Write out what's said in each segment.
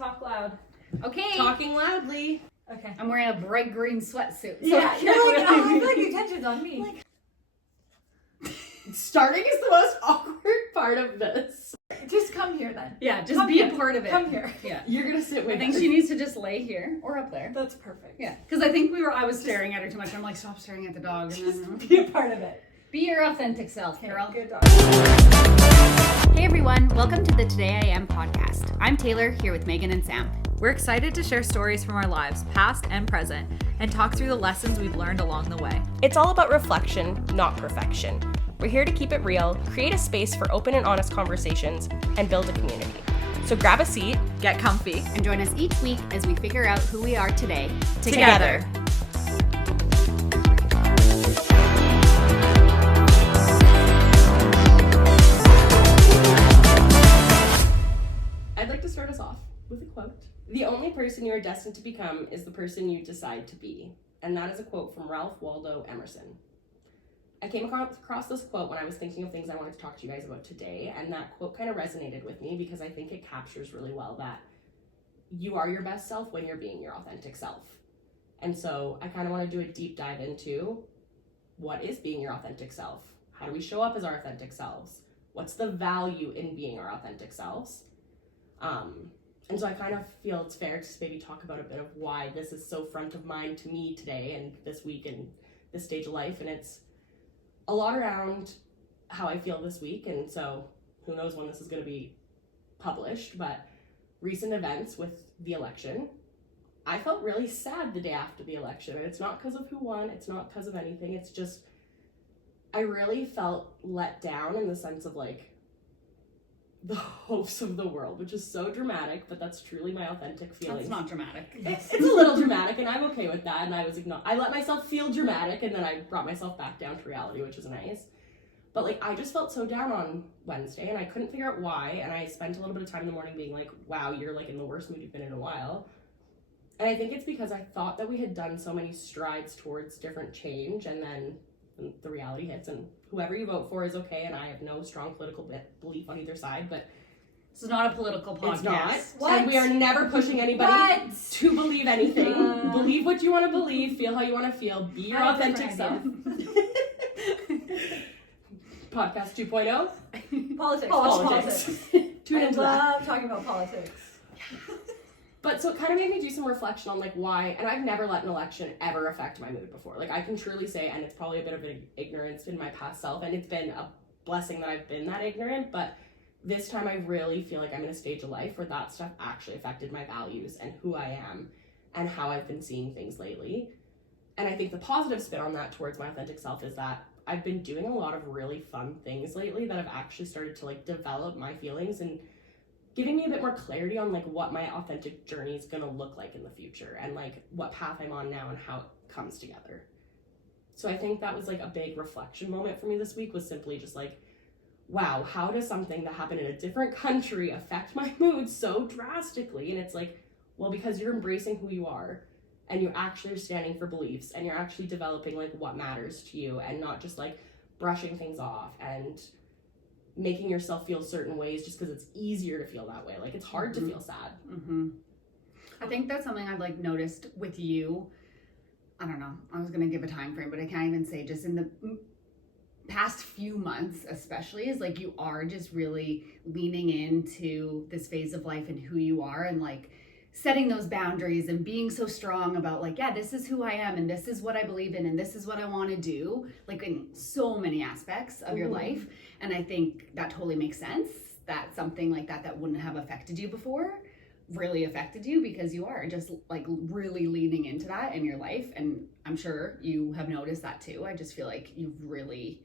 talk loud. Okay. Talking loudly. Okay. I'm wearing a bright green sweatsuit. So Yeah, you're like, oh, I feel like the attention's on me. Starting is the most awkward part of this. Just come here then. Yeah, just Come be here. a part of it. Come here. Yeah. You're gonna sit with I think us. she needs to just lay here or up there. That's perfect. Yeah. Because I think I was staring at her too much. I'm like, stop staring at the dog. And then, Just be a part of it. be your authentic self, Okay, girl. good dog. Hey everyone, welcome to the Today I Am podcast. I'm Taylor, here with Megan and Sam. We're excited to share stories from our lives, past and present, and talk through the lessons we've learned along the way. It's all about reflection, not perfection. We're here to keep it real, create a space for open and honest conversations, and build a community. So grab a seat, Get comfy And join us each week as we figure out who we are today together. I'd like to start us off with a quote. The only person you are destined to become is the person you decide to be. And that is a quote from Ralph Waldo Emerson. I came across this quote when I was thinking of things I wanted to talk to you guys about today, and that quote kind of resonated with me because I think it captures really well that you are your best self when you're being your authentic self. And so I kind of want to do a deep dive into what is being your authentic self? How do we show up as our authentic selves? What's the value in being our authentic selves? And so I kind of feel it's fair to just maybe talk about a bit of why this is so front of mind to me today and this week and this stage of life. And it's a lot around how I feel this week. And so who knows when this is going to be published, but recent events with the election, I felt really sad the day after the election. And it's not because of who won. It's not because of anything. It's just, I really felt let down in the sense of like, the hopes of the world, which is so dramatic, but that's truly my authentic feelings. That's not dramatic. It's a little dramatic, and I'm okay with that. And I let myself feel dramatic, and then I brought myself back down to reality, which is nice. But like, I just felt so down on Wednesday, and I couldn't figure out why. And I spent a little bit of time in the morning being like, "Wow, you're like in the worst mood you've been in a while." And I think it's because I thought that we had done so many strides towards different change, and then the reality hits, and whoever you vote for is okay, and I have no strong political belief on either side, but This is not a political podcast. it's not. What? And we are never pushing anybody What? to believe anything. Believe what you want to believe, feel how you want to feel, be your I have a authentic self. different Podcast 2.0. Politics. Tune I into that. love talking about politics. But so it kind of made me do some reflection on like why, and I've never let an election ever affect my mood before. Like I can truly say, and it's probably a bit of an ignorance in my past self, and it's been a blessing that I've been that ignorant, but this time I really feel like I'm in a stage of life where that stuff actually affected my values and who I am and how I've been seeing things lately. And I think the positive spin on that towards my authentic self is that I've been doing a lot of really fun things lately that have actually started to like develop my feelings and giving me a bit more clarity on like what my authentic journey is going to look like in the future and like what path I'm on now and how it comes together. So I think that was like a big reflection moment for me this week, was simply just like, wow, how does something that happened in a different country affect my mood so drastically? And it's like, well, because you're embracing who you are and you're actually standing for beliefs and you're actually developing like what matters to you and not just like brushing things off and making yourself feel certain ways just because it's easier to feel that way. Like it's hard to feel sad. Mm-hmm. I think that's something I've like noticed with you. I don't know. I was gonna give a time frame, but I can't even say. Just in the past few months, especially, is like you are just really leaning into this phase of life and who you are, and like setting those boundaries and being so strong about like, yeah, this is who I am and this is what I believe in and this is what I want to do, like in so many aspects of your life. And I think that totally makes sense that something like that wouldn't have affected you before really affected you, because you are just like really leaning into that in your life. And I'm sure you have noticed that too. I just feel like you've really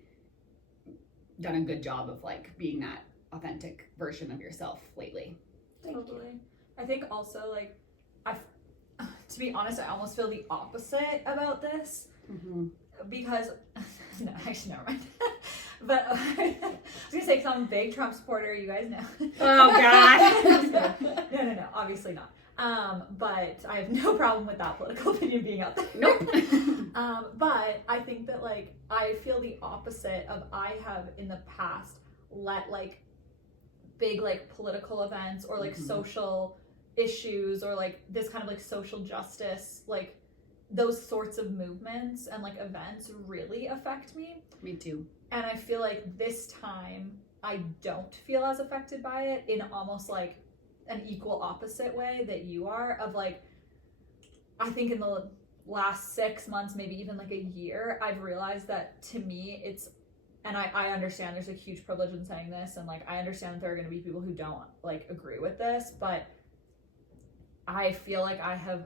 done a good job of like being that authentic version of yourself lately. Totally. I think also like, to be honest, I almost feel the opposite about this because, no, actually never mind. But I was gonna say, because I'm a big Trump supporter, you guys know. Oh God. No, obviously not. But I have no problem with that political opinion being out there. Nope. But I think that like, I feel the opposite of, I have in the past let like big like political events or like social issues or like this kind of like social justice, like those sorts of movements and like events really affect me. Me too. And I feel like this time I don't feel as affected by it in almost like an equal opposite way that you are, of like, I think in the last 6 months, maybe even like a year, I've realized that to me it's, and I understand there's a huge privilege in saying this, and like I understand that there are going to be people who don't like agree with this, but I feel like I have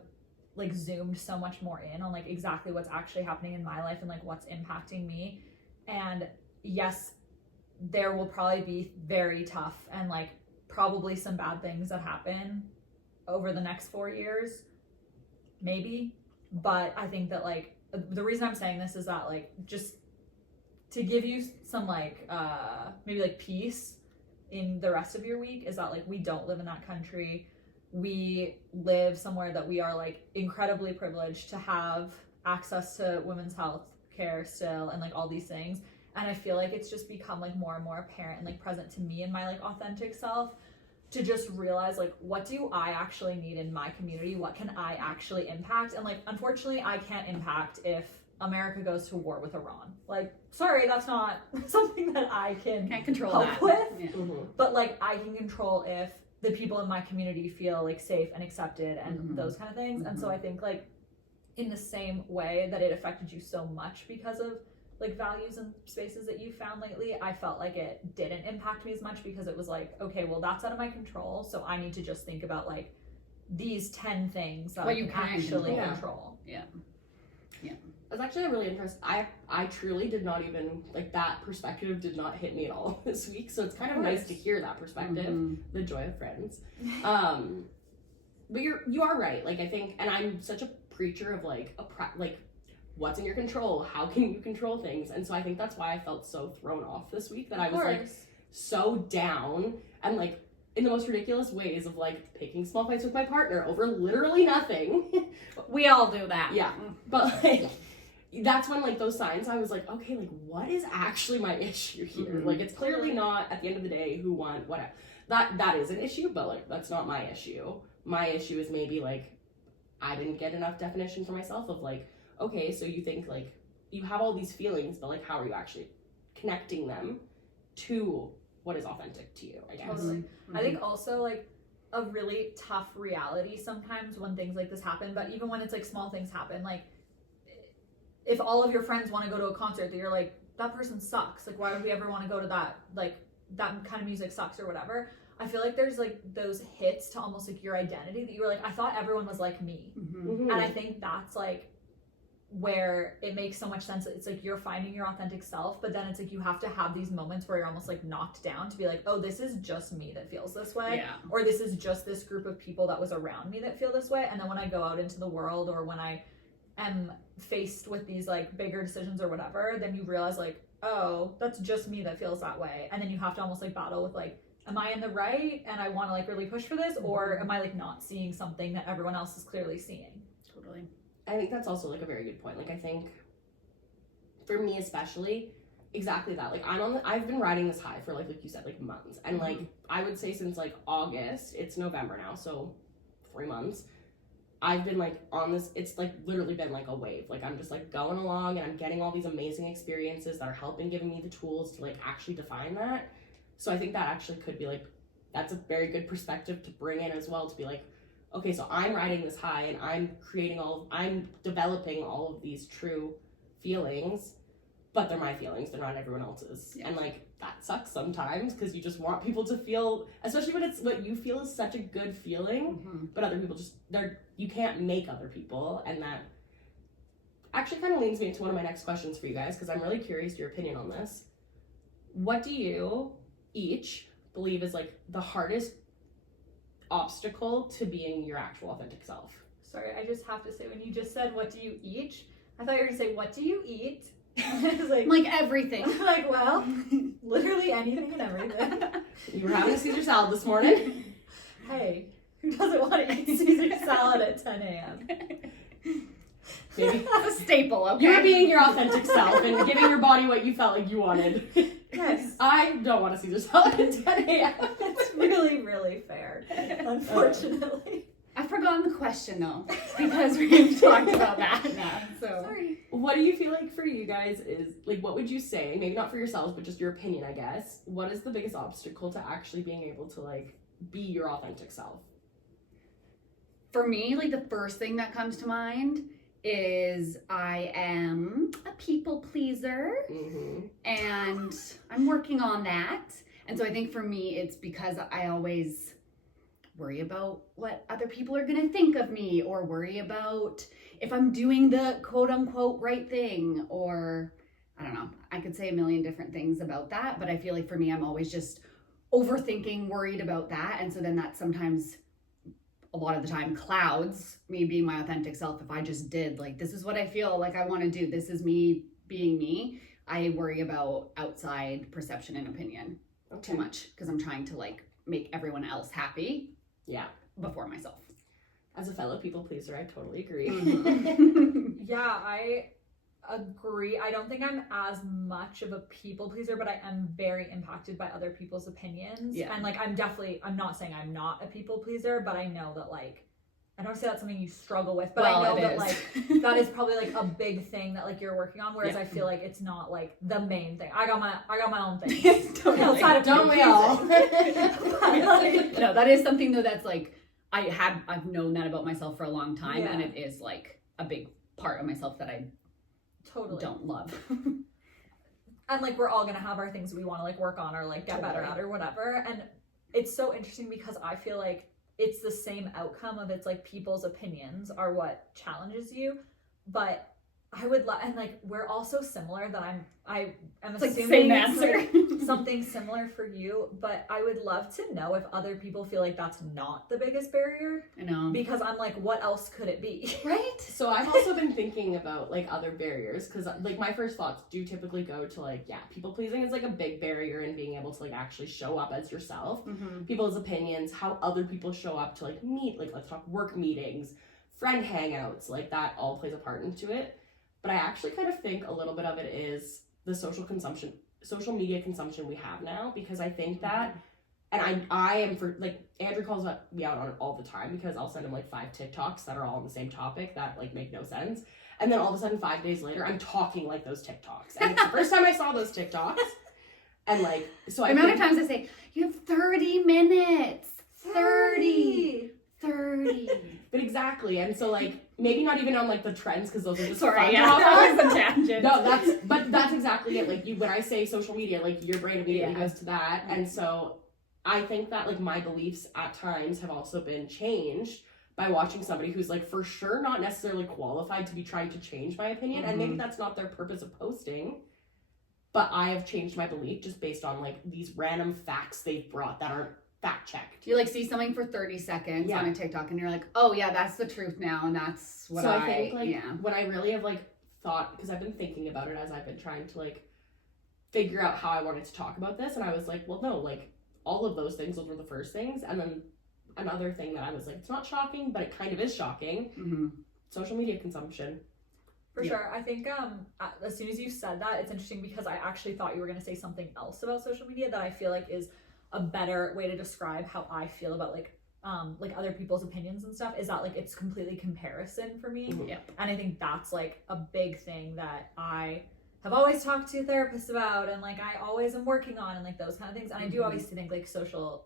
like zoomed so much more in on like exactly what's actually happening in my life and like what's impacting me. And yes, there will probably be very tough and like probably some bad things that happen over the next 4 years, maybe. But I think that like the reason I'm saying this is that like just to give you some like maybe like peace in the rest of your week is that like we don't live in that country. We live somewhere that we are like incredibly privileged to have access to women's health care still and like all these things. And I feel like it's just become like more and more apparent and like present to me in my like authentic self to just realize like what do I actually need in my community? What can I actually impact? And like unfortunately I can't impact if America goes to war with Iran. Like, sorry, that's not something that I Can't control help that. with. Yeah. But like I can control if the people in my community feel like safe and accepted and those kind of things. And so I think like in the same way that it affected you so much because of like values and spaces that you found lately, I felt like it didn't impact me as much because it was like, okay, well that's out of my control, so I need to just think about like these 10 things that What I you can can actually control. control. Yeah. That's actually a really interesting. I truly did not even like that perspective did not hit me at all this week. So it's kind of nice to hear that perspective. The joy of friends. But you are right. Like I think, and I'm such a preacher of like like what's in your control. How can you control things? And so I think that's why I felt so thrown off this week that I was like so down and like in the most ridiculous ways of like picking small fights with my partner over literally nothing. We all do that. Yeah, but like. That's when like those signs I was like, okay, like what is actually my issue here? Like it's clearly not at the end of the day who won what that is an issue, but like that's not my issue. My issue is maybe like I didn't get enough definition for myself of like, okay, so you think like you have all these feelings, but like how are you actually connecting them to what is authentic to you, I guess. Totally. I think also like a really tough reality sometimes when things like this happen, but even when it's like small things happen, like if all of your friends want to go to a concert that you're like, that person sucks, like why would we ever want to go to that, like that kind of music sucks or whatever. I feel like there's like those hits to almost like your identity that you were like, I thought everyone was like me. And I think that's like where it makes so much sense that it's like you're finding your authentic self, but then it's like you have to have these moments where you're almost like knocked down to be like, oh, this is just me that feels this way, or this is just this group of people that was around me that feel this way. And then when I go out into the world or when I am faced with these like bigger decisions or whatever, then you realize like, oh, that's just me that feels that way. And then you have to almost like battle with like, am I in the right and I want to like really push for this, or am I like not seeing something that everyone else is clearly seeing? Totally. I think that's also like a very good point. Like I think for me especially, exactly that. Like I've been riding this high for like you said, like months. And like I would say since like August, it's November now, so 3 months. I've been like on this, it's like literally been like a wave. Like I'm just like going along and I'm getting all these amazing experiences that are helping, giving me the tools to like actually define that. So I think that actually could be like, that's a very good perspective to bring in as well, to be like, okay, so I'm riding this high and I'm developing all of these true feelings, but they're my feelings, they're not everyone else's. And like that sucks sometimes because you just want people to feel, especially when it's what you feel is such a good feeling, but other people just, you can't make other people. And that actually kind of leads me into one of my next questions for you guys, because I'm really curious your opinion on this. What do you each believe is like the hardest obstacle to being your actual authentic self? Sorry, I just have to say, when you just said, what do you each? I thought you were going to say, what do you eat? I was like everything. I'm like, well, literally anything and everything. You were having a Caesar salad this morning. Hey, who doesn't want to eat Caesar salad at 10 a.m.? Maybe That's a staple, okay? you're being your authentic self and giving your body what you felt like you wanted. Yes. I don't want a Caesar salad at 10 a.m. That's really, really fair, unfortunately. forgotten the question though, because we've talked about that now. So Sorry. What do you feel like for you guys is, like, what would you say, maybe not for yourselves, but just your opinion, I guess, what is the biggest obstacle to actually being able to, like, be your authentic self? for me, like the first thing that comes to mind is I am a people pleaser, Mm-hmm. and I'm working on that. And so I think for me, it's because I always worry about what other people are going to think of me, or worry about if I'm doing the quote unquote right thing, or I don't know. I could say a million different things about that, but I feel like for me, I'm always just overthinking, worried about that. And so then that sometimes, a lot of the time, clouds me being my authentic self. If I just did, like, this is what I feel like I want to do, this is me being me, I worry about outside perception and opinion too much, because I'm trying to, like, make everyone else happy before myself. As a fellow people pleaser, I totally agree. Mhm. Yeah, I agree. I don't think I'm as much of a people pleaser, but I am very impacted by other people's opinions. Yeah. And like, I'm not saying I'm not a people pleaser, but I know that, like, I don't say that's something you struggle with, but Well, I know it that is. like that is probably like a big thing that like you're working on. Whereas Yeah. I feel like it's not like the main thing. I got my own thing. Totally. Outside of Don't people we all? pleasing. But, like, No, that is something though that's like I've known that about myself for a long time, Yeah. and it is like a big part of myself that I totally don't love. And like we're all gonna have our things we want to like work on or like get better at or whatever. And it's so interesting because I feel like it's the same outcome of, it's like people's opinions are what challenges you, but I would and like we're all so similar that I am It's like the assuming same it's answer. like something similar for you, but I would love to know if other people feel like that's not the biggest barrier, I know. because I'm like, what else could it be? Right? So I've also been thinking about, like, other barriers, because, like, my first thoughts do typically go to, like, yeah, people pleasing is, like, a big barrier in being able to, like, actually show up as yourself. Mm-hmm. People's opinions, how other people show up to, like, meet, like, let's talk work meetings, friend hangouts, like, that all plays a part into it. But I actually kind of think a little bit of it is the social media consumption we have now, because I think that, and I am, for, like, Andrew calls me out on it all the time, because I'll send him like 5 TikToks that are all on the same topic that like make no sense, and then all of a sudden 5 days later I'm talking like those TikToks, and it's the first time I saw those TikToks, and like, so The I amount think, of times I say, you have 30 minutes. 30. but exactly, and so like maybe not even on like the trends, because those are just Sorry, fun yeah, topics. that was a tangent. No, that's exactly it. Like, when I say social media, like, your brain immediately Yeah. goes to that. And so I think that, like, my beliefs at times have also been changed by watching somebody who's, like, for sure not necessarily qualified to be trying to change my opinion. And maybe that's not their purpose of posting, but I have changed my belief just based on, like, these random facts they've brought that aren't fact checked. You like see something for 30 seconds Yeah. on a TikTok and you're like, oh yeah, that's the truth now, and that's what So I think, like, yeah. when I really have, like, thought, because I've been thinking about it as I've been trying to, like, figure out how I wanted to talk about this, and I was like, well, no, like, all of those things, those were the first things, and then another thing that I was like, it's not shocking, but it kind of is shocking, Mm-hmm. social media consumption. For Yeah. sure. I think as soon as you said that, it's interesting because I actually thought you were going to say something else about social media that I feel like is a better way to describe how I feel about like other people's opinions and stuff, is that like it's completely comparison for me. Mhm. Yep. And I think that's like a big thing that I have always talked to therapists about, and like I always am working on, and like those kind of things. And I do Mhm. obviously think like social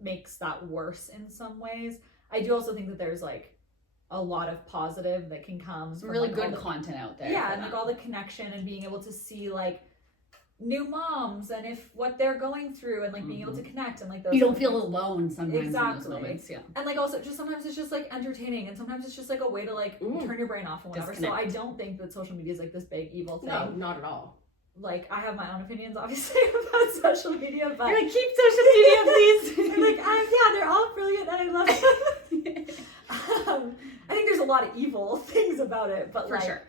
makes that worse in some ways. I do also think that there's like a lot of positive that can come Some from really like, all good the- content out there. yeah, for and like that. all the connection and being able to see like new moms and if what they're going through, and like being able to connect, and like those You don't kind of feel things. alone sometimes in Exactly. those moments. Yeah. And like also just sometimes it's just like entertaining, and sometimes it's just like a way to like turn your brain off and whatever. So I Disconnect. don't think that social media is like this big evil thing. No, not at all. Like I have my own opinions obviously about social media, but You're like, keep social media, please. I'm like yeah, they're all brilliant and I love them. I think there's a lot of evil things about it, but For like sure.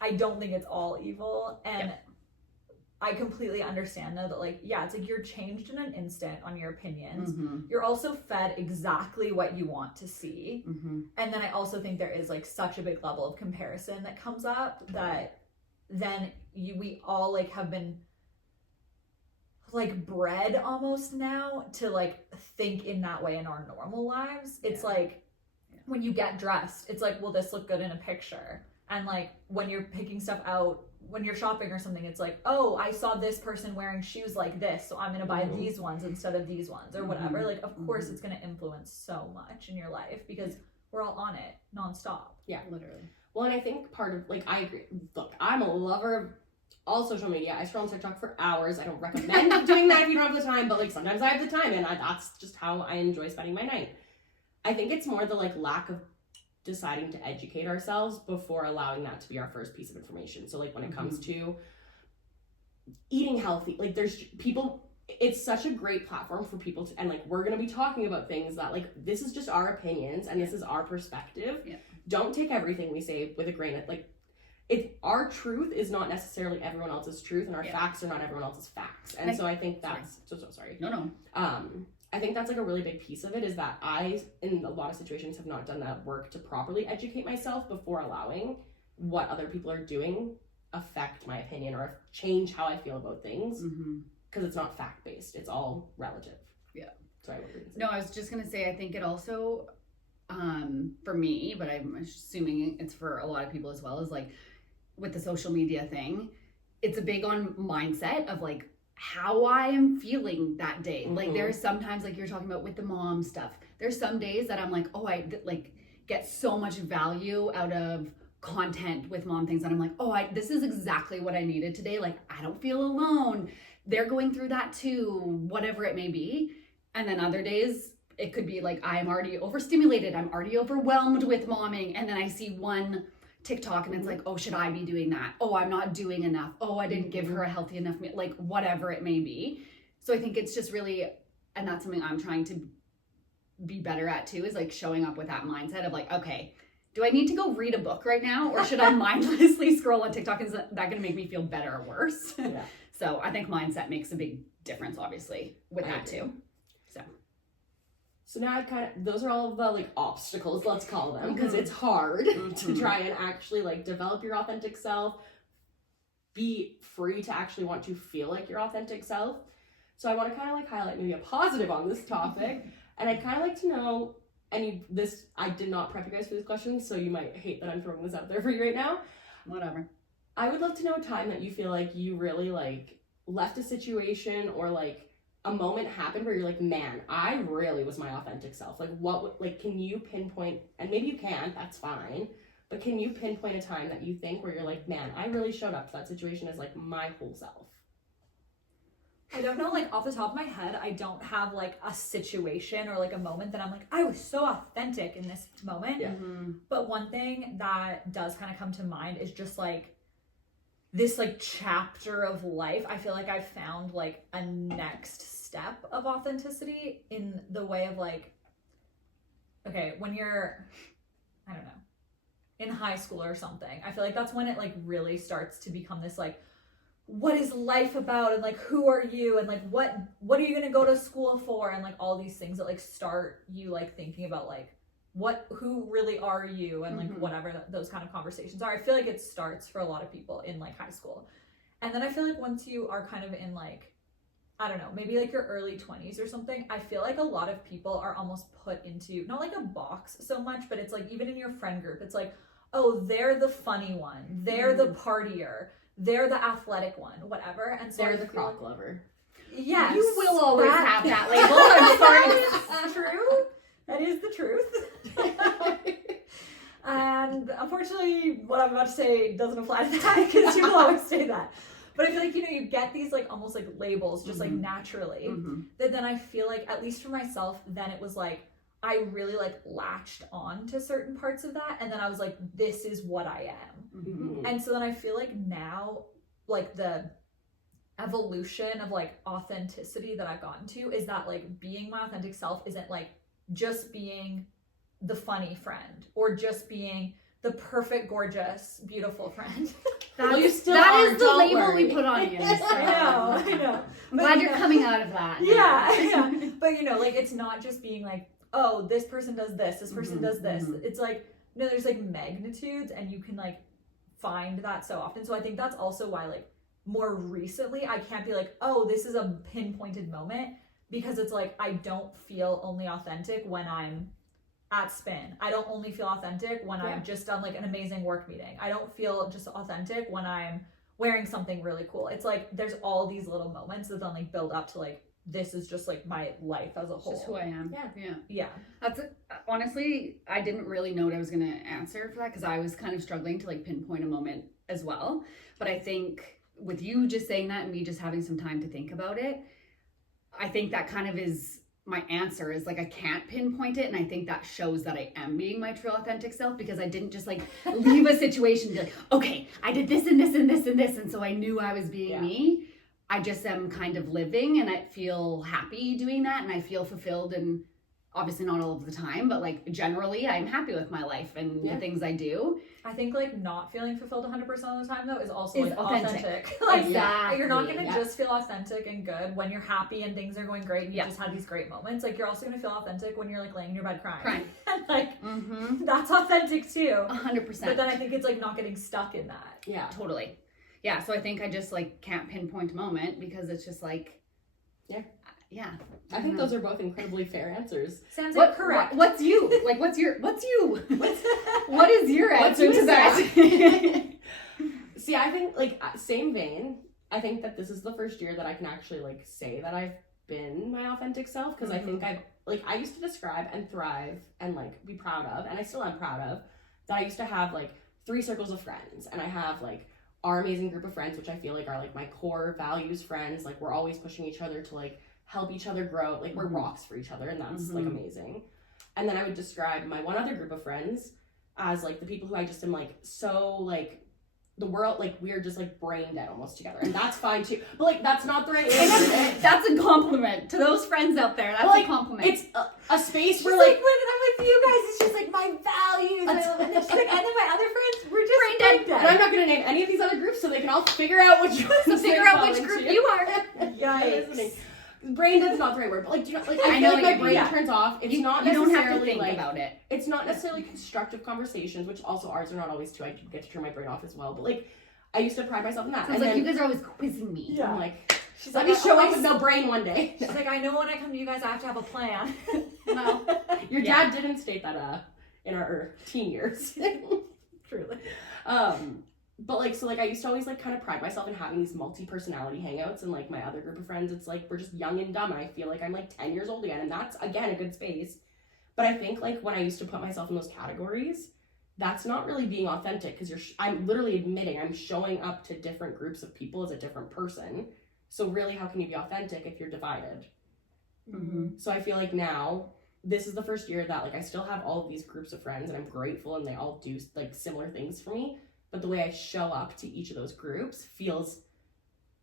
I don't think it's all evil. And Yep. I completely understand though that like, yeah, it's like you're changed in an instant on your opinions. Mm-hmm. You're also fed exactly what you want to see. Mm-hmm. And then I also think there is like such a big level of comparison that comes up that then we all like have been like bred almost now to like think in that way in our normal lives. It's Yeah. like when you get dressed, it's like, will this look good in a picture? And like when you're picking stuff out, when you're shopping or something, it's like, oh, I saw this person wearing shoes like this, so I'm gonna buy these ones instead of these ones, or whatever. Like, of course it's gonna influence so much in your life because we're all on it nonstop. Yeah, Literally. Well, and I think part of, like, I agree. Look, I'm a lover of all social media. I scroll on TikTok for hours. I don't recommend doing that if you don't have the time, but like sometimes I have the time, and that's just how I enjoy spending my night. I think it's more the like lack of deciding to educate ourselves before allowing that to be our first piece of information. So like when it comes to eating healthy, like there's people, it's such a great platform for people to, and like we're going to be talking about things that like this is just our opinions and this is our perspective. Yeah. Don't take everything we say with a grain of like, our truth is not necessarily everyone else's truth, and our facts are not everyone else's facts. And so I think that's so sorry. No. I think that's like a really big piece of it, is that I, in a lot of situations, have not done that work to properly educate myself before allowing what other people are doing affect my opinion or change how I feel about things, because it's not fact-based. It's all relative. Yeah. Sorry, what were you gonna say? No, I was just going to say, I think it also, for me, but I'm assuming it's for a lot of people as well, is like with the social media thing, it's a big on mindset of like, how I am feeling that day. Like there's sometimes, like you're talking about with the mom stuff, there's some days that I'm like, oh, I like get so much value out of content with mom things, and I'm like, oh, this is exactly what I needed today. Like I don't feel alone. They're going through that too, whatever it may be. And then other days it could be like, I'm already overstimulated. I'm already overwhelmed with momming. And then I see one TikTok and it's like, oh, should I be doing that? Oh, I'm not doing enough. Oh, I didn't give her a healthy enough meal, like whatever it may be. So I think it's just really, and that's something I'm trying to be better at too, is like showing up with that mindset of like, okay, do I need to go read a book right now, or should I mindlessly scroll on TikTok? Is that going to make me feel better or worse? Yeah. So I think mindset makes a big difference, obviously, with that too. So now those are all of the like obstacles, let's call them, because it's hard to try and actually like develop your authentic self, be free to actually want to feel like your authentic self. So I want to kind of like highlight maybe a positive on this topic, and I'd kind of like to know, I did not prep you guys for this question, so you might hate that I'm throwing this out there for you right now. Whatever. I would love to know a time that you feel like you really like left a situation, or like a moment happened where you're like, man, I really was my authentic self. Like like, can you pinpoint, and maybe you can't, that's fine, but can you pinpoint a time that you think where you're like, man, I really showed up to that situation as like my whole self? I don't know, like off the top of my head, I don't have like a situation or like a moment that I'm like, I was so authentic in this moment. Yeah. But one thing that does kind of come to mind is just like this like chapter of life. I feel like I found like a next step of authenticity in the way of like, okay, when you're, I don't know, in high school or something, I feel like that's when it like really starts to become this like, what is life about, and like who are you, and like what are you gonna go to school for, and like all these things that like start you like thinking about like who really are you, and like whatever those kind of conversations are. I feel like it starts for a lot of people in like high school, and then I feel like once you are kind of in like, I don't know, maybe like your early 20s or something, I feel like a lot of people are almost put into not like a box so much, but it's like even in your friend group, it's like, oh, they're the funny one, they're the partier, they're the athletic one, whatever. And so They're the croc lover. Yes. You will always have that label. I'm sorry. That's true. That is the truth. And unfortunately, what I'm about to say doesn't apply to that, because you will always say that. But I feel like, you know, you get these like almost like labels just like naturally, that then I feel like, at least for myself, then it was like, I really like latched on to certain parts of that, and then I was like, this is what I am. And so then I feel like now, like the evolution of like authenticity that I've gotten to is that like being my authentic self isn't like just being the funny friend or just being the perfect, gorgeous, beautiful friend. That is the label we put on you. I know. I'm glad you're coming out of that. Yeah. But you know, like it's not just being like, oh, this person does this person does this. It's like, no, there's like magnitudes, and you can like find that so often. So I think that's also why like more recently I can't be like, oh, this is a pinpointed moment, because it's like I don't feel only authentic when I'm at spin. I don't only feel authentic when I've just done like an amazing work meeting. I don't feel just authentic when I'm wearing something really cool. It's like there's all these little moments that then like build up to like this is just like my life as a whole. Just who I am. Yeah. That's honestly, I didn't really know what I was gonna answer for that because I was kind of struggling to like pinpoint a moment as well. But I think with you just saying that and me just having some time to think about it, I think that kind of is my answer. Is like I can't pinpoint it, and I think that shows that I am being my true authentic self because I didn't just like leave a situation and be like, okay, I did this and this and this and this, and so I knew I was being me. I just am kind of living, and I feel happy doing that, and I feel fulfilled, and obviously not all of the time, but like generally I'm happy with my life and the things I do. I think like not feeling fulfilled 100% of the time though is also like authentic. Like you're not gonna just feel authentic and good when you're happy and things are going great and you just had these great moments. Like you're also gonna feel authentic when you're like laying in your bed crying. And like that's authentic too. 100%. But then I think it's like not getting stuck in that. Yeah, totally. Yeah, so I think I just like can't pinpoint a moment because it's just like I think those are both incredibly fair answers. Sounds like correct. What's you? Like what is your answer to that? See, I think like same vein, I think that this is the first year that I can actually like say that I've been my authentic self because I think I used to describe and thrive and like be proud of, and I still am proud of, that I used to have like 3 circles of friends, and I have like our amazing group of friends, which I feel like are like my core values friends. Like we're always pushing each other to like help each other grow. Like we're rocks for each other, and that's like amazing. And then I would describe my one other group of friends as like the people who I just am like so like the world, like we're just like brain dead almost together, and that's fine too. But like that's not the right way. That's a compliment to those friends out there. That's like, a compliment. It's a space where She's like when I'm with you guys, it's just like my values. And then she's like, and then my other friends, we're just brain dead. And I'm not gonna name any of these other groups so they can all figure out which group you are. Yikes. Brain dead's not the right word, but like, do you know, like I know feel like what my you brain mean. turns off. It's you not don't necessarily have to think like about it. It's not necessarily constructive conversations, which also ours are not always too. I do get to turn my brain off as well, but like I used to pride myself in that. Sounds like you guys are always quizzing me. Yeah. I'm like, She's let like, me show up with no brain one day. She's like, I know when I come to you guys, I have to have a plan. Well, your dad didn't state that in our teen years. Truly. But like, so like I used to always like kind of pride myself in having these multi-personality hangouts, and like my other group of friends, it's like we're just young and dumb, and I feel like I'm like 10 years old again, and that's again a good space. But I think like when I used to put myself in those categories, that's not really being authentic, because I'm literally admitting I'm showing up to different groups of people as a different person. So really, how can you be authentic if you're divided? So I feel like now this is the first year that like I still have all of these groups of friends, and I'm grateful, and they all do like similar things for me. But the way I show up to each of those groups feels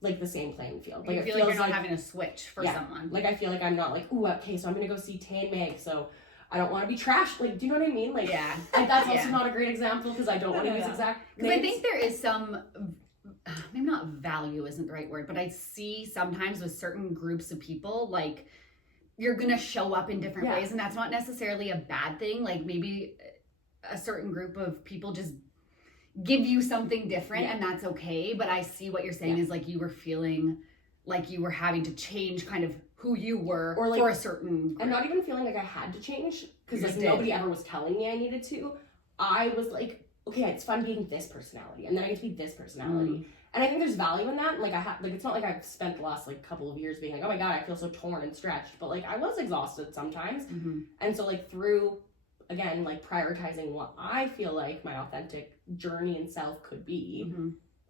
like the same playing field. Like you it feel feels like you're not having a switch for someone. Like I feel like I'm not like, ooh, okay, so I'm gonna go see Tay and Meg, so I don't want to be trashed. Like, do you know what I mean? Like, like that's also not a great example because I don't want to use exact. Because I think there is some, maybe not value isn't the right word, but I see sometimes with certain groups of people, like you're gonna show up in different ways, and that's not necessarily a bad thing. Like maybe a certain group of people just give you something different, and that's okay. But I see what you're saying is like you were feeling like you were having to change kind of who you were, or like, for a certain group. I'm not even feeling like I had to change because like nobody ever was telling me I needed to. I was like, okay, it's fun being this personality, and then I get to be this personality. And I think there's value in that. Like I have, like it's not like I've spent the last like couple of years being like, oh my god, I feel so torn and stretched. But like I was exhausted sometimes, and so like through again like prioritizing what I feel like my authentic journey and self could be.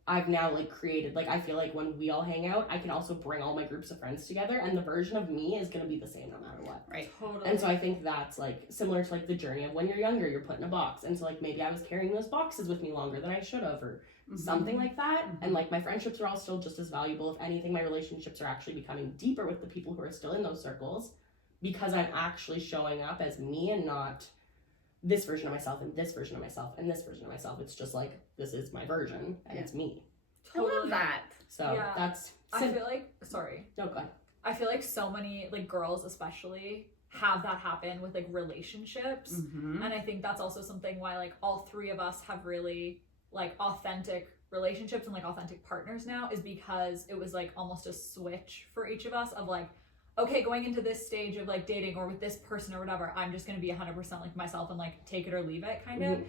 I've now like created, like I feel like when we all hang out, I can also bring all my groups of friends together, and the version of me is going to be the same no matter what. Right. Totally. And so I think that's like similar to like the journey of when you're younger, you're put in a box, and so like maybe I was carrying those boxes with me longer than I should have, or something like that. And like my friendships are all still just as valuable. If anything, my relationships are actually becoming deeper with the people who are still in those circles, because I'm actually showing up as me and not this version of myself and this version of myself and this version of myself. It's just like, this is my version and it's me. Totally. I love that. So that's... I feel like, sorry. No, go ahead. I feel like so many, like girls especially, have that happen with like relationships. And I think that's also something why like all 3 of us have really like authentic relationships and like authentic partners now, is because it was like almost a switch for each of us of like, okay, going into this stage of like dating or with this person or whatever, I'm just going to be 100% like myself and like take it or leave it kind of.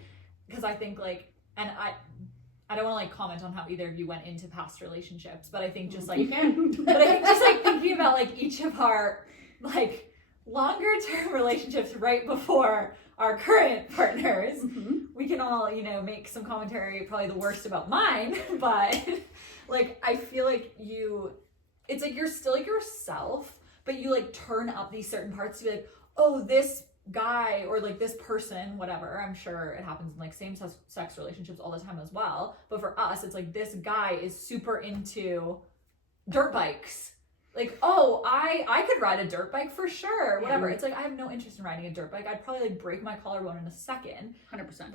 Because I think like, and I don't want to like comment on how either of you went into past relationships, but I think just like, You can. but I think just like thinking about like each of our like longer term relationships right before our current partners, we can all, you know, make some commentary, probably the worst about mine, but like, I feel like it's like you're still yourself, but you like turn up these certain parts to be like, oh, this guy or like this person, whatever. I'm sure it happens in like same sex relationships all the time as well. But for us, it's like this guy is super into dirt bikes. Like, oh, I could ride a dirt bike for sure. Whatever. It's like I have no interest in riding a dirt bike. I'd probably like break my collarbone in a second. 100%.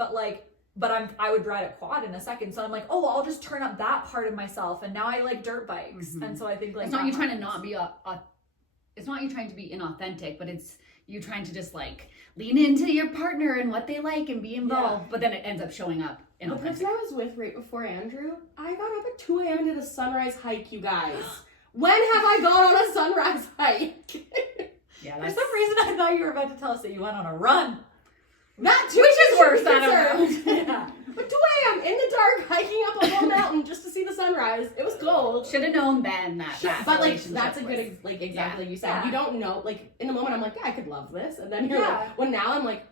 But I would ride a quad in a second. So I'm like, oh, I'll just turn up that part of myself, and now I like dirt bikes. And so I think like it's not you trying to not be it's not you trying to be inauthentic, but it's you trying to just like lean into your partner and what they like and be involved, but then it ends up showing up The inauthentic. person I was with right before Andrew, I got up at 2 a.m. and did a sunrise hike, you guys. When have I gone on a sunrise hike? Yeah, For that's some reason, I thought you were about to tell us that you went on a run. That too, which is worse. I concerned. don't know. Yeah. But 2 a.m. in the dark, hiking up a whole mountain just to see the sunrise. It was cold. Should have known then that. But like relationship that's a was- good like exactly like you said. Yeah. You don't know, like in the moment I'm like, yeah, I could love this, and then you're Yeah. like, well, now I'm like,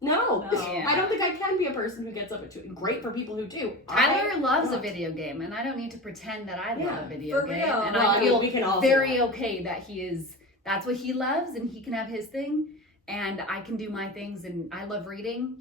no. No. I don't think I can be a person who gets up at 2. Great for people who do. Tyler loves a won't. video game, and I don't need to pretend that I love Yeah, a video for game. real. And Well, I feel we can all very okay that that's what he loves, and he can have his thing, and I can do my things, and I love reading.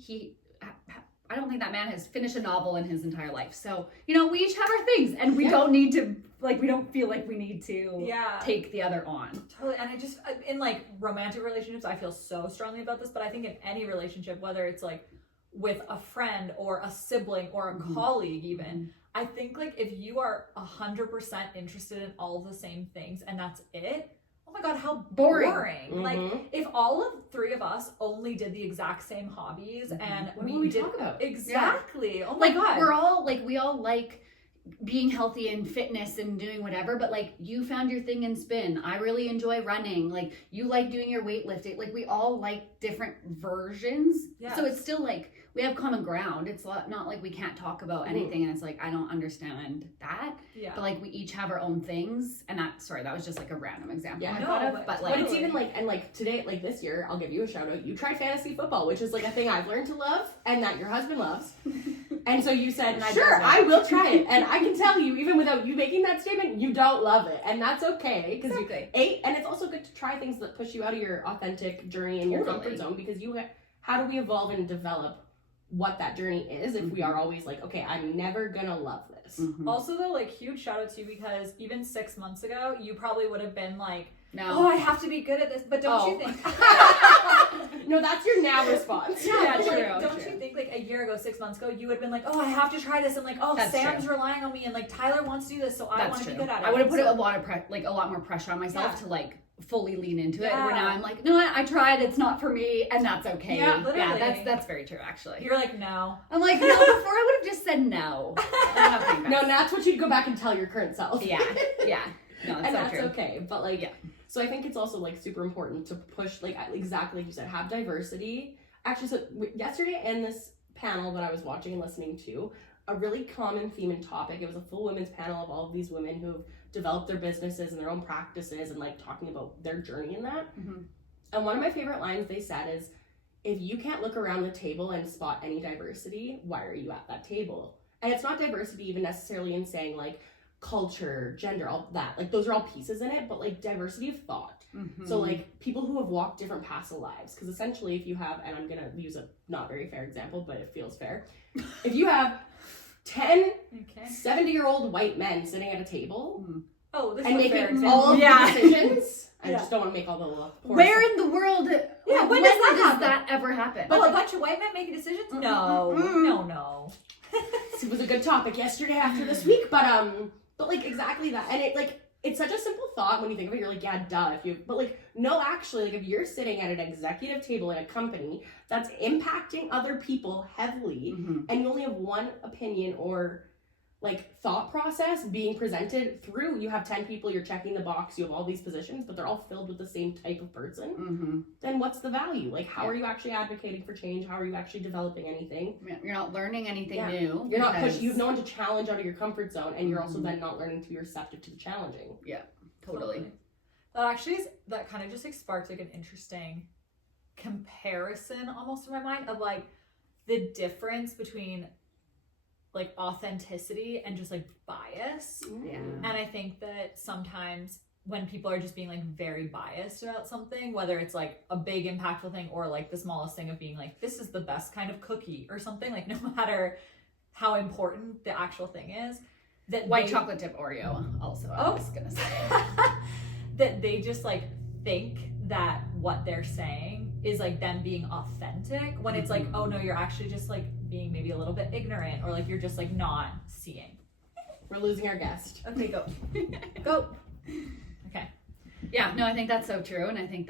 I don't think that man has finished a novel in his entire life. So, you know, we each have our things, and we don't need to, like, we don't feel like we need to take the other on. Totally. And I just, in like romantic relationships, I feel so strongly about this, but I think in any relationship, whether it's like with a friend or a sibling or a colleague even, I think like if you are 100% interested in all the same things and that's it, oh my God, how boring. Like if all of 3 of us only did the exact same hobbies and What we would we did talk about? Exactly. Oh my Like, God. we all like being healthy and fitness and doing whatever, but like you found your thing in spin. I really enjoy running. Like you like doing your weightlifting. Like we all like different versions. Yes. So it's still like we have common ground. It's not like we can't talk about anything, and it's like I don't understand that. Yeah. But like we each have our own things, and that was just like a random example Yeah. I No, thought of. but But But like it's even like, and like today, like this year, I'll give you a shout out. You tried fantasy football, which is like a thing I've learned to love and that your husband loves. And so you said, And I sure, love it. I will try it. And I can tell you, even without you making that statement, you don't love it. And that's okay. Because Exactly. and it's also good to try things that push you out of your authentic journey and your comfort zone, because how do we evolve and develop what that journey is if we are always like, okay, I'm never gonna love this. Also though, like huge shout out to you, because even 6 months ago, you probably would have been like, no. oh, I have to be good at this, but don't you think? No, that's your now response. Yeah, true, like, don't true. you think like a year ago, 6 months ago, you would have been like, oh, I have to try this, and like, oh, That's Sam's true. relying on me, and like Tyler wants to do this, so I want to be good at it. I would have put So- a lot of a lot more pressure on myself to like fully lean into it. Yeah. Where now I'm like, no, I tried. It's not for me, and that's okay. Yeah, literally. that's very true. Actually, You're like, no. I'm like, no. Before I would have just said no. No, and that's what you'd go back and tell your current self. Yeah. No, And so that's true. okay. But like, so I think it's also like super important to push, like exactly like you said, have diversity. Actually, so yesterday in this panel that I was watching and listening to, a really common theme and topic, it was a full women's panel of all of these women who've developed their businesses and their own practices and like talking about their journey in that. And one of my favorite lines they said is, if you can't look around the table and spot any diversity, why are you at that table? And it's not diversity even necessarily in saying like culture, gender, all that. Like those are all pieces in it, but like diversity of thought. So like people who have walked different paths of lives. Because essentially if you have, and I'm gonna use a not very fair example, but it feels fair. If you have 10 70-year-old white men sitting at a table Oh, this and is a fair making example. all of the decisions, I Yeah. just don't want to make all the little Where in the world? Yeah, when does that happen? ever happen? Oh, a bunch of white men making decisions? No, no. It was a good topic yesterday after this week, but like exactly that. And it like it's such a simple thought when you think of it. You're like, yeah, duh. But like, no, actually, like if you're sitting at an executive table in a company that's impacting other people heavily, and you only have one opinion or like thought process being presented through, you have 10 people, you're checking the box, you have all these positions, but they're all filled with the same type of person, then what's the value? Like, how are you actually advocating for change? How are you actually developing anything? You're not learning anything new. You're not pushing, you have no one to challenge out of your comfort zone, and you're also then not learning to be receptive to the challenging. Yeah, totally. That kind of just like sparked like an interesting comparison almost in my mind of like the difference between like authenticity and just like bias. Yeah. And I think that sometimes when people are just being like very biased about something, whether it's like a big impactful thing or like the smallest thing of being like, this is the best kind of cookie or something, like no matter how important the actual thing is, that White chocolate chip Oreo also, I was gonna say. that they just like think that what they're saying is like them being authentic when it's like, oh no, you're actually just like being maybe a little bit ignorant, or like you're just like not seeing. We're losing our guest. Okay, go. Go. Okay. Yeah, no, I think that's so true. And I think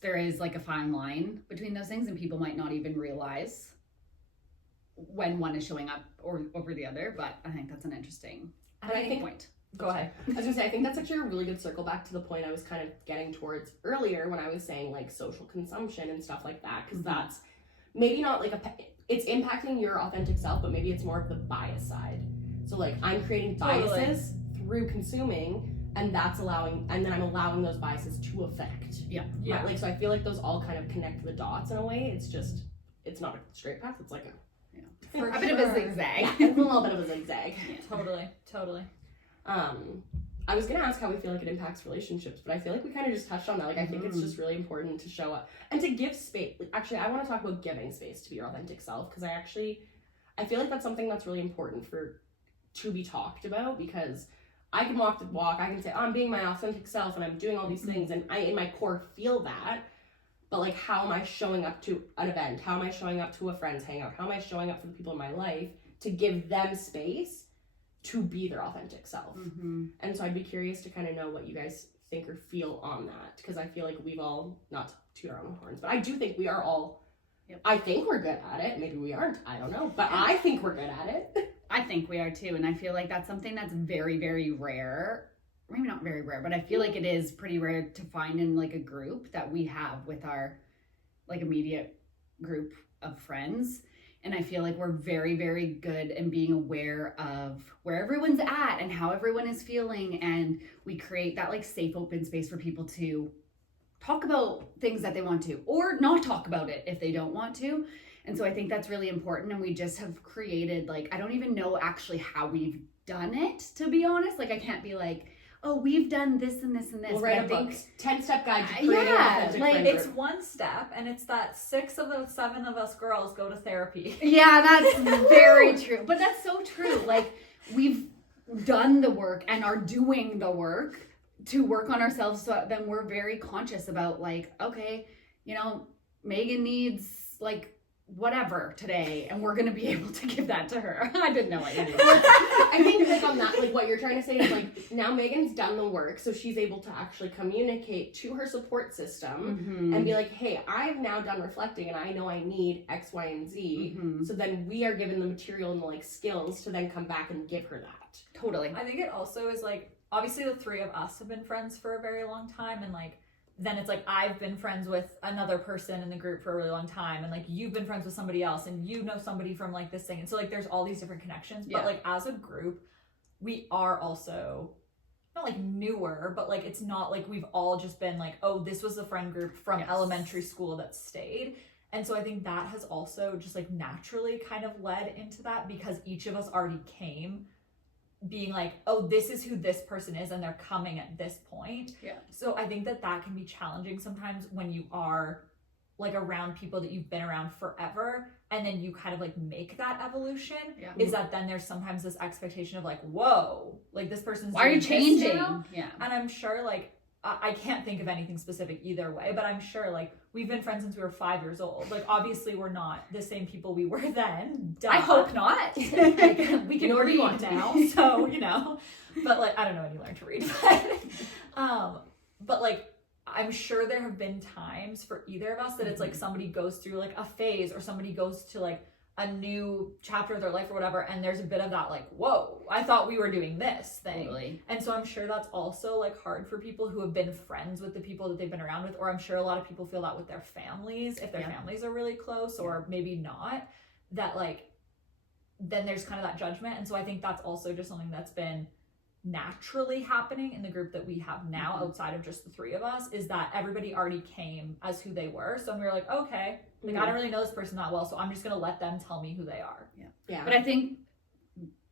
there is like a fine line between those things, and people might not even realize when one is showing up or over the other, but I think that's an interesting point. Go ahead. I was gonna say, I think that's actually a really good circle back to the point I was kind of getting towards earlier when I was saying like social consumption and stuff like that, because that's maybe not like it's impacting your authentic self, but maybe it's more of the bias side. So like I'm creating biases through consuming, and then I'm allowing those biases to affect. Yeah. Right? Like, so I feel like those all kind of connect the dots in a way. It's not a straight path. It's like a bit of a zigzag. Yeah, it's a little bit of a zigzag. Yeah. Totally. I was gonna ask how we feel like it impacts relationships, but I feel like we kind of just touched on that. Like, I think it's just really important to show up and to give space. Actually, I want to talk about giving space to be your authentic self, because I feel like that's something that's really important to be talked about, because I can walk the walk, I can say, oh, I'm being my authentic self and I'm doing all these things, and I in my core feel that, but like, how am I showing up to an event? How am I showing up to a friend's hangout? How am I showing up for the people in my life to give them space to be their authentic self? And so I'd be curious to kind of know what you guys think or feel on that, because I feel like we've all, not to toot our own horns, but I do think we are all, I think we're good at it. Maybe we aren't, I don't know, but I think we're good at it. I think we are too, and I feel like that's something that's very, very rare. Maybe not very rare, but I feel like it is pretty rare to find in like a group that we have with our like immediate group of friends. And I feel like we're very, very good in being aware of where everyone's at and how everyone is feeling. And we create that like safe, open space for people to talk about things that they want to, or not talk about it if they don't want to. And so I think that's really important. And we just have created, like, I don't even know actually how we've done it, to be honest. Like, I can't be like, oh, we've done this and this and this. We'll write a book, 10-step guide to creating an authentic like friend it's group. one step, and it's that 6 of the 7 of us girls go to therapy. Yeah, that's very true. But that's so true. Like, we've done the work and are doing the work to work on ourselves. So then we're very conscious about like, okay, you know, Megan needs like whatever today, and we're gonna be able to give that to her. I didn't know what you did. I think like on that, like what you're trying to say is like, now Megan's done the work, so she's able to actually communicate to her support system and be like, hey, I've now done reflecting and I know I need X, Y, and Z. So then we are given the material and the like skills to then come back and give her that. Totally. I think it also is like, obviously the 3 of us have been friends for a very long time, and like then it's like I've been friends with another person in the group for a really long time, and like you've been friends with somebody else, and you know somebody from like this thing, and so like there's all these different connections. But like as a group, we are also not like newer, but like it's not like we've all just been like, oh, this was the friend group from elementary school that stayed. And so I think that has also just like naturally kind of led into that, because each of us already came being like, oh, this is who this person is, and they're coming at this point. So I think that can be challenging sometimes when you are like around people that you've been around forever, and then you kind of like make that evolution. Is that then there's sometimes this expectation of like, whoa, like this person's why are you changing? And I'm sure like I can't think of anything specific either way, but I'm sure like we've been friends since we were 5 years old. Like obviously we're not the same people we were then. Duh. I hope not. Like, we can read now, so you know. But like I don't know when you learn to read, but like I'm sure there have been times for either of us that it's like somebody goes through like a phase, or somebody goes to like a new chapter of their life or whatever, and there's a bit of that like, whoa, I thought we were doing this thing. Totally. And so I'm sure that's also like hard for people who have been friends with the people that they've been around with, or I'm sure a lot of people feel that with their families, if their families are really close, or maybe not, that like then there's kind of that judgment. And so I think that's also just something that's been naturally happening in the group that we have now, outside of just the three of us, is that everybody already came as who they were. So we were like, okay, like I don't really know this person that well, so I'm just gonna let them tell me who they are. But I think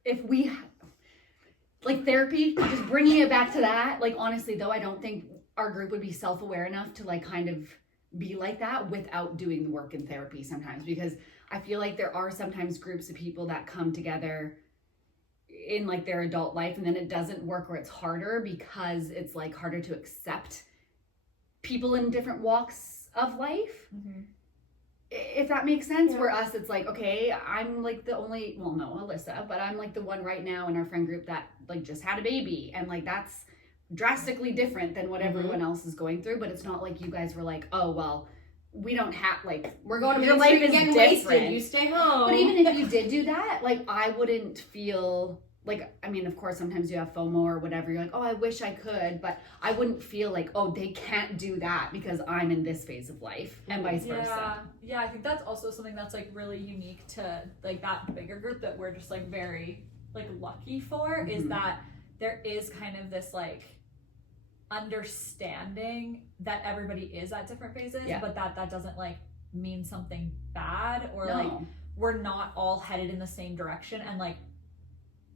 if we like therapy, just bringing it back to that, like honestly though, I don't think our group would be self-aware enough to like kind of be like that without doing the work in therapy sometimes, because I feel like there are sometimes groups of people that come together in like their adult life and then it doesn't work, or it's harder because it's like harder to accept people in different walks of life. If that makes sense. Where us, it's like, okay, I'm like the only, well, no, Alyssa, but I'm like the one right now in our friend group that like just had a baby, and like that's drastically different than what everyone else is going through. But it's not like you guys were like, oh well, we don't have like, we're going to your life is getting different. wasted. You stay home. But even if you did do that, like I wouldn't feel like, I mean, of course, sometimes you have FOMO or whatever. You're like, oh, I wish I could, but I wouldn't feel like, oh, they can't do that because I'm in this phase of life, and vice versa. Yeah, I think that's also something that's like really unique to like that bigger group that we're just like very like lucky for, is that there is kind of this like understanding that everybody is at different phases, but that doesn't like mean something bad, or like we're not all headed in the same direction, and like,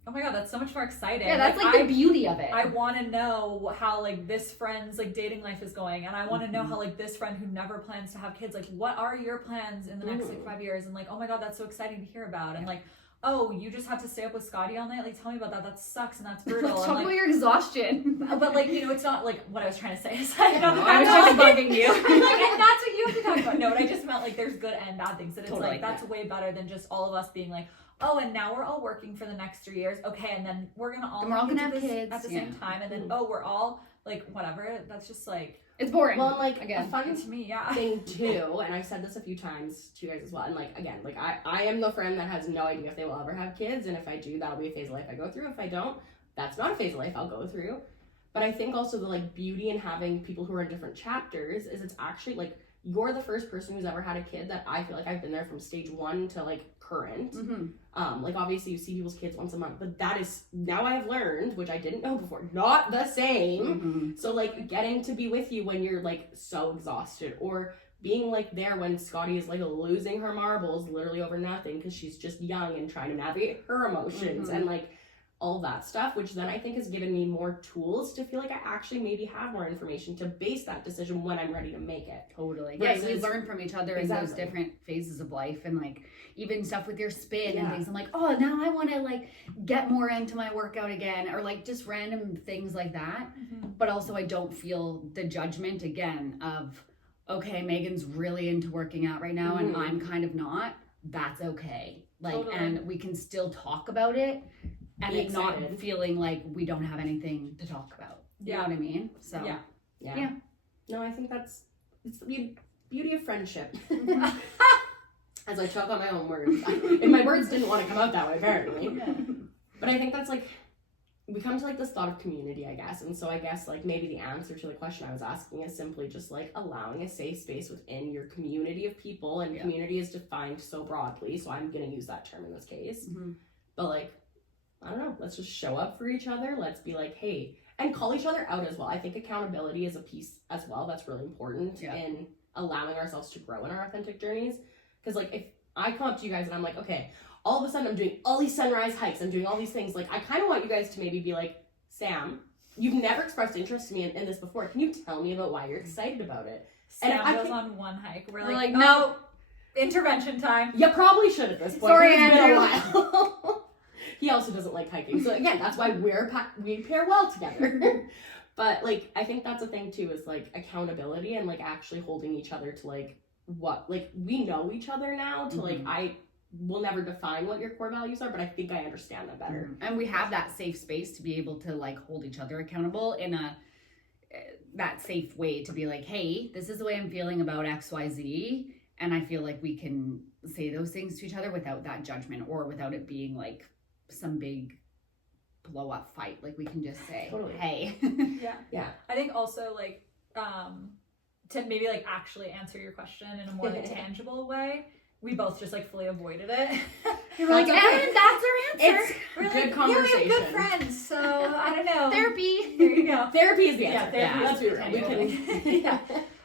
oh my god, that's so much more exciting. Yeah, that's like the beauty of it. I want to know how like this friend's like dating life is going, and I want to know how like this friend who never plans to have kids, like what are your plans in the next like 5 years, and like, oh my god, that's so exciting to hear about. And like, oh, you just have to stay up with Scotty all night, like tell me about that. That sucks and that's brutal. Let's talk about your exhaustion. But like, you know, it's not like what I was trying to say is like, I was just bugging you. like, and that's what you have to talk about. No, but I just meant like there's good and bad things, and it's Totally, like that's way better than just all of us being like, oh, and now we're all working for the next 3 years. Okay, and then we're gonna all have kids at the same time, and then oh, we're all like whatever. That's just like, it's boring. Well, like again, a fun to me, thing too, and I've said this a few times to you guys as well. And like again, like I am the friend that has no idea if they will ever have kids, and if I do, that'll be a phase of life I go through. If I don't, that's not a phase of life I'll go through. But I think also the like beauty in having people who are in different chapters is it's actually like you're the first person who's ever had a kid that I feel like I've been there from stage 1 to like current. Like obviously you see people's kids once a month, but that is, now I have learned, which I didn't know before, not the same. So like getting to be with you when you're like so exhausted, or being like there when Scotty is like losing her marbles literally over nothing because she's just young and trying to navigate her emotions and like all that stuff, which then I think has given me more tools to feel like I actually maybe have more information to base that decision when I'm ready to make it. Totally. Yeah, we learn from each other in those different phases of life, and like even stuff with your spin and things. I'm like, oh, now I want to like get more into my workout again, or like just random things like that. But also I don't feel the judgment again of, okay, Megan's really into working out right now and I'm kind of not. That's okay. Like, and we can still talk about it. And it not feeling like we don't have anything to talk about. You know what I mean? So yeah. No, I think it's the beauty of friendship. As I choke on my own words. And my words didn't want to come out that way, apparently. But I think that's like, we come to like this thought of community, I guess. And so I guess like maybe the answer to the question I was asking is simply just like allowing a safe space within your community of people. And community is defined so broadly, so I'm going to use that term in this case. But like, I don't know, let's just show up for each other. Let's be like, hey, and call each other out as well. I think accountability is a piece as well that's really important in allowing ourselves to grow in our authentic journeys. Because like if I come up to you guys and I'm like, okay, all of a sudden I'm doing all these sunrise hikes, I'm doing all these things, like I kind of want you guys to maybe be like, Sam, you've never expressed interest in me in this before. Can you tell me about why you're excited about it? Sam goes on one hike. We're like no, intervention time. You probably should at this point. Sorry, it's been Andrew. a while. He also doesn't like hiking. So again, that's why we pair well together. But like, I think that's a thing too, is like accountability and like actually holding each other to like what, like we know each other now to like, I will never define what your core values are, but I think I understand them better. And we have that safe space to be able to like hold each other accountable in that safe way to be like, hey, this is the way I'm feeling about XYZ. And I feel like we can say those things to each other without that judgment or without it being like some big blow up fight. Like we can just say, Totally. hey. Yeah. I think also like to maybe like actually answer your question in a more like, tangible way. We both just like fully avoided it. You're like, and that's our answer. It's We're good like, conversation. Yeah, we have good friends, so I don't know. Therapy. There you go. Therapy is the Yeah, answer. therapy Let's is be real. We tangible. can. Yeah.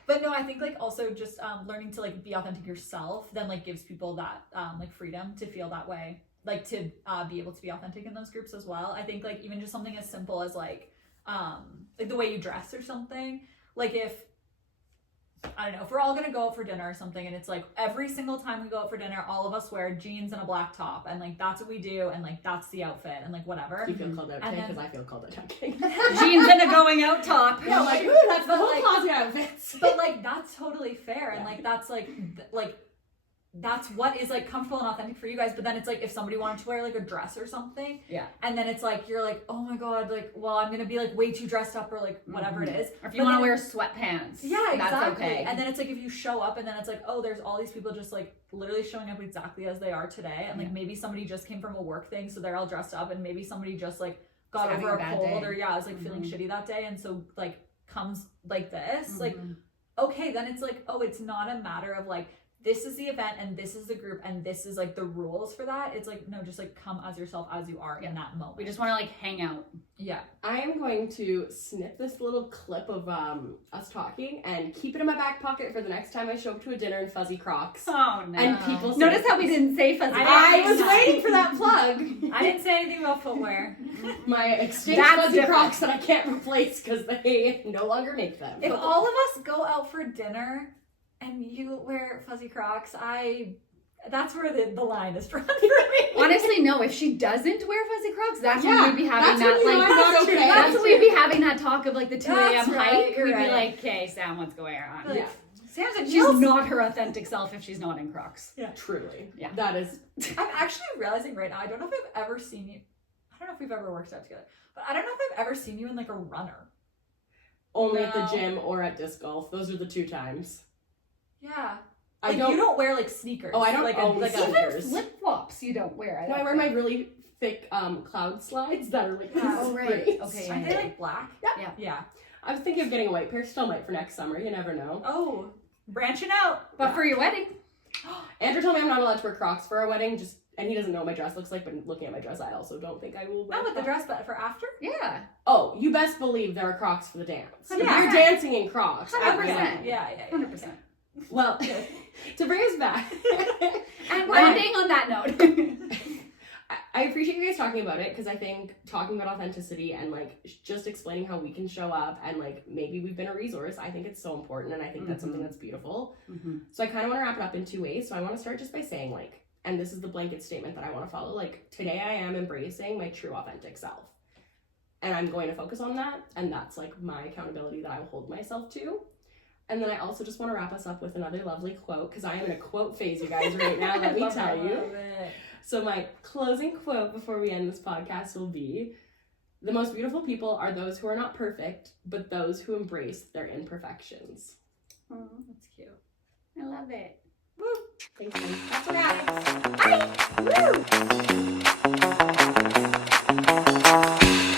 But no, I think like also just learning to like be authentic yourself then like gives people that like freedom to feel that way, like to be able to be authentic in those groups as well. I think like even just something as simple as like the way you dress or something. Like if I don't know, if we're all gonna go out for dinner or something and it's like every single time we go out for dinner all of us wear jeans and a black top and like that's what we do and like that's the outfit and like whatever. You feel called out And today then- because I feel called out today. Jeans and a going out top. Yeah, like, ooh, that's the But, whole like- closet outfits. But like that's totally fair and Yeah. like that's like that's what is like comfortable and authentic for you guys. But then it's like if somebody wanted to wear like a dress or something, Yeah. and then it's like you're like, oh my god, like well I'm gonna be like way too dressed up or like whatever it is. Or if But you want to then- wear sweatpants. yeah, exactly. That's okay. And then it's like if you show up and then it's like, oh, there's all these people just like literally showing up exactly as they are today, and like Yeah. maybe somebody just came from a work thing, so they're all dressed up, and maybe somebody just like got Having over a a bad cold day. or is like feeling Mhm. shitty that day, and so like comes like this, like Mhm. okay, then it's like, oh, it's not a matter of like this is the event and this is the group and this is like the rules for that. It's like no, just like come as yourself as you are in that moment. We just want to like hang out. yeah. I am going to snip this little clip of us talking and keep it in my back pocket for the next time I show up to a dinner in fuzzy Crocs. Oh no. And people say, Notice how we didn't say fuzzy. I was waiting for that plug. I didn't say anything about footwear. My extinct That's fuzzy different. Crocs that I can't replace because they no longer make them. If all of us go out for dinner and you wear fuzzy Crocs, that's where the line is drawn for me. Honestly, no. If she doesn't wear fuzzy Crocs, that's Yeah, when we'd be having that's that when you know like. I'm not okay. That's when we'd be having that talk of like the 2 That's a.m. right, hike. you're We'd right. be like, "Okay, Sam, what's going on?" Like, Yeah. Sam's a She's not her authentic self if she's not in Crocs. Truly. Yeah. That is. I'm actually realizing right now, I don't know if I've ever seen you. I don't know if we've ever worked out together, but I don't know if I've ever seen you in like a runner. Only at the No. gym or at disc golf. Those are the two times. Yeah. I Like don't. you don't wear like sneakers. Oh, I don't like own like sneakers. Even flip flops you don't wear. No, I wear my really thick cloud slides that are like. Yeah. Oh, right. sprays. Okay. Aren't they like black? Yeah. Yeah. I was thinking of getting a white pair. Still might for next summer. You never know. Oh, branching out. But for your wedding, Andrew told me I'm not allowed to wear Crocs for our wedding. And he doesn't know what my dress looks like. But looking at my dress, I also don't think I will wear. Not with the Crocs. dress, but for after. yeah, Oh, you best believe there are Crocs for the dance. If 100%. you're dancing in Crocs. at my 100%. wedding. Yeah. 100%. Well, to bring us back. And we're ending on that note. I appreciate you guys talking about it because I think talking about authenticity and like just explaining how we can show up and like maybe we've been a resource, I think it's so important and I think that's something that's beautiful. So I kind of want to wrap it up in two ways. So I want to start just by saying like, and this is the blanket statement that I want to follow, like today I am embracing my true authentic self. And I'm going to focus on that. And that's like my accountability that I will hold myself to. And then I also just want to wrap us up with another lovely quote because I am in a quote phase, you guys, right now, let me tell you. So my closing quote before we end this podcast will be, the most beautiful people are those who are not perfect, but those who embrace their imperfections. Oh, That's cute. I love it. Woo. Thank you. That's a wrap. Bye. Woo.